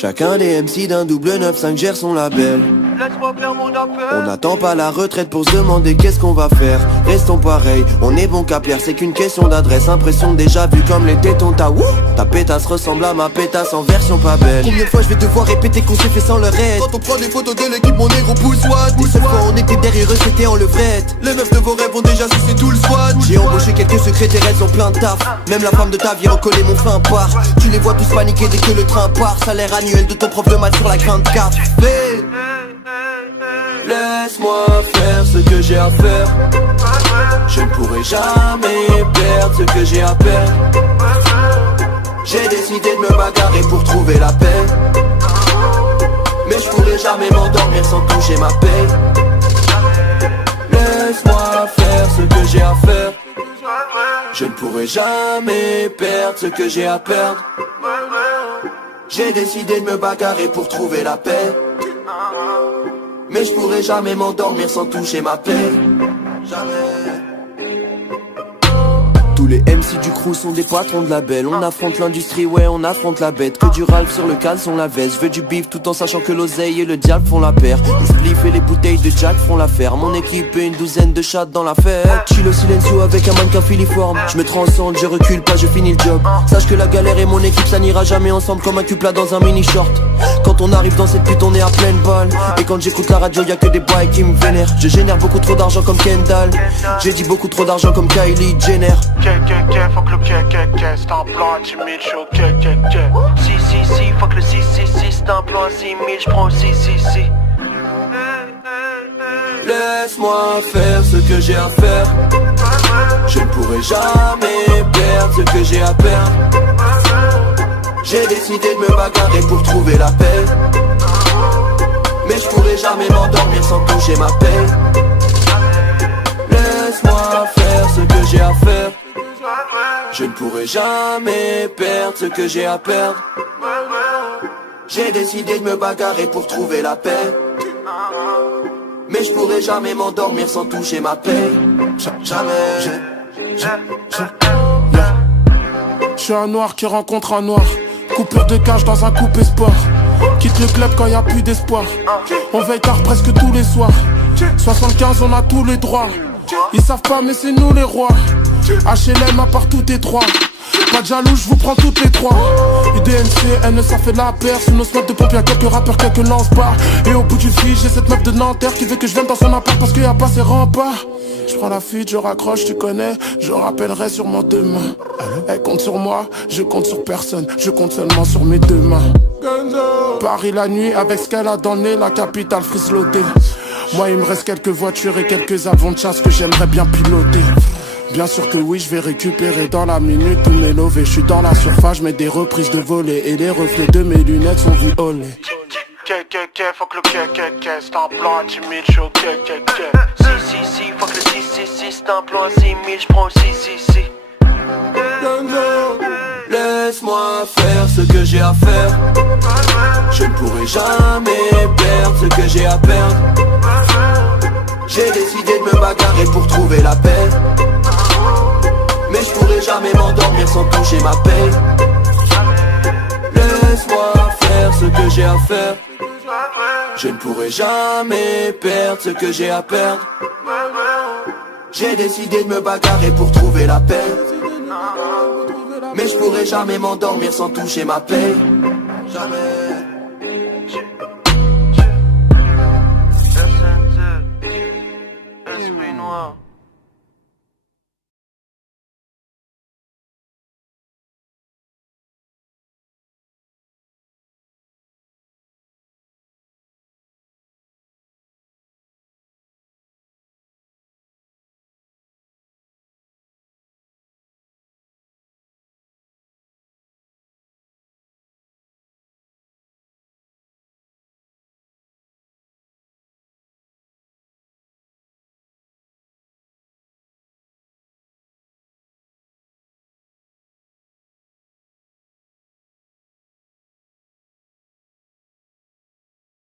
Chacun des MC d'un double 9-5 gère son label. Laisse-moi faire mon affaire. On n'attend pas la retraite pour se demander qu'est-ce qu'on va faire. Restons pareils, on est bon qu'à plaire, c'est qu'une question d'adresse. Impression déjà vue comme les tétons, ta wouh. Ta pétasse ressemble à ma pétasse en version pas belle. Combien de fois je vais devoir répéter qu'on s'est fait sans le reste. Quand on prend des photos de l'équipe, mon négro pousse what. Des seules fois on était derrière eux, c'était en levrette. Les meufs de vos rêves ont déjà sucé tout le SWAT. J'ai embauché quelques secrétaires, elles ont plein de taf. Même la femme de ta vie recollait mon fin part. Tu les vois tous paniquer dès que le train part. Salaire annuel de ton prof de maths sur la grande carte. Mais laisse-moi faire ce que j'ai à faire. Je ne pourrai jamais perdre ce que j'ai à perdre. J'ai décidé de me bagarrer pour trouver la paix. Mais je pourrai jamais m'endormir sans toucher ma paix. Laisse-moi faire ce que j'ai à faire. Je ne pourrai jamais perdre ce que j'ai à perdre. J'ai décidé de me bagarrer pour trouver la paix. Mais je pourrai jamais m'endormir sans toucher ma paix. Jamais. Tous les MC du crew sont des patrons de label. On affronte l'industrie, ouais on affronte la bête. Que du Ralph sur le caleçon la veste. Je veux du bif tout en sachant que l'oseille et le diable font la paire. Les spliffs et les bouteilles de Jack font l'affaire. Mon équipe et une douzaine de chats dans la fête. Chill au silencio avec un mannequin filiforme. Je me transcende, je recule pas, je finis le job. Sache que la galère et mon équipe ça n'ira jamais ensemble comme un cupla dans un mini short. Quand on arrive dans cette pute on est à pleine balle. Et quand j'écoute la radio y'a que des bails qui me vénèrent. Je génère beaucoup trop d'argent comme Kendall. J'ai dit beaucoup trop d'argent comme Kylie Jenner. Fuck le c'est un plan à 10 000, j'suis au Si, fuck le 6, c'est un plan à 6 000, j'prends au 6. Laisse-moi faire ce que j'ai à faire. Je ne pourrai jamais perdre ce que j'ai à perdre. J'ai décidé de me bagarrer pour trouver la paix. Mais je pourrai jamais m'endormir sans toucher ma paix. Laisse-moi faire ce que j'ai à faire. Je ne pourrai jamais perdre ce que j'ai à perdre. J'ai décidé de me bagarrer pour trouver la paix. Mais je pourrai jamais m'endormir sans toucher ma paix. Jamais. Je suis un noir qui rencontre un noir. Coupure de cage dans un coupé sport. Quitte le club quand y a plus d'espoir. On veille tard presque tous les soirs. 75 on a tous les droits. Ils savent pas mais c'est nous les rois. HLM à part tout étroit. Pas de jaloux, je vous prends toutes les trois. UDNC, elle ne s'en fait la paire. Sous nos spots de pompe y'a quelques rappeurs, quelques lance-bars. Et au bout du fil, j'ai cette meuf de Nanterre qui veut que je vienne dans son appart parce qu'il y a pas ses remparts. Je prends la fuite, je raccroche, tu connais. Je rappellerai sûrement demain. Elle compte sur moi, je compte sur personne. Je compte seulement sur mes deux mains. Paris la nuit avec ce qu'elle a dans le nez, la capitale frislotée. Moi il me reste quelques voitures et quelques avions de chasse que j'aimerais bien piloter. Bien sûr que oui, je vais récupérer dans la minute tous mes lovés. Je suis dans la surface, je mets des reprises de volée. Et les reflets de mes lunettes sont violets. Fuck le c'est un plan à 10 000, j'suis au Si, fuck le 6, c'est un plan à 6 000, j'prends au 6. Laisse-moi faire ce que j'ai à faire. Je ne pourrai jamais perdre ce que j'ai à perdre. J'ai décidé de me bagarrer pour trouver la paix. Mais je pourrai jamais m'endormir sans toucher ma paix. Laisse-moi faire ce que j'ai à faire. Je ne pourrai jamais perdre ce que j'ai à perdre. J'ai décidé de me bagarrer pour trouver la paix. Mais je pourrai jamais m'endormir sans toucher ma paix. Jamais.